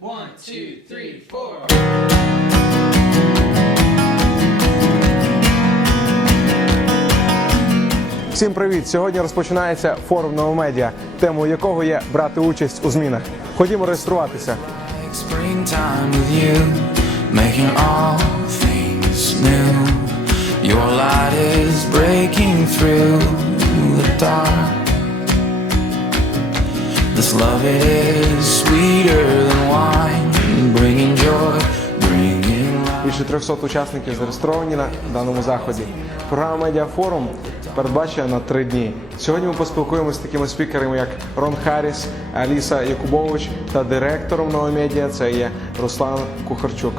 One, two, three, four. Всім привіт! Сьогодні розпочинається форум новомедіа, темою якого є брати участь у змінах. Ходімо реєструватися. springtime with you, making all things new. Your light is breaking through love it is sweeter than wine, bringing joy, bringing life. Більше 300 учасників зареєстровані на даному заході. Програма Медіафорум передбачена на три дні. Сьогодні ми поспілкуємося з такими спікерами, як Рон Харріс, Аліса Якубович та директором новомедіа це є Руслан Кухарчук.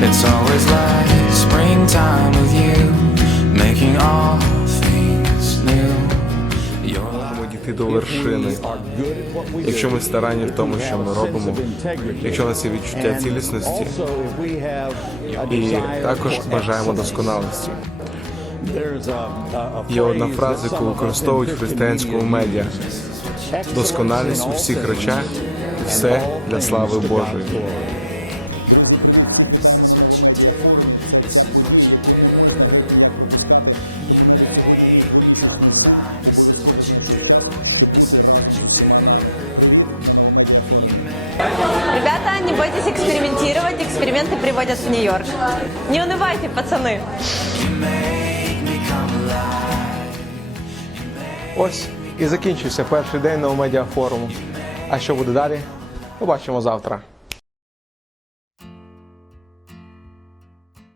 It's always like springtime with you, дійти до вершини. Якщо ми старанні в тому, що ми робимо, якщо у нас є відчуття цілісності, і також бажаємо досконалості. Є одна фраза, яку використовують в християнському медіа: досконалість у всіх речах, все для слави Божої. Ребята, не бойтесь экспериментировать, эксперименты приводят в Нью-Йорк. Не унывайте, пацаны. Ось і закінчився перший день нового медіафоруму. А що буде далі? Побачимо завтра.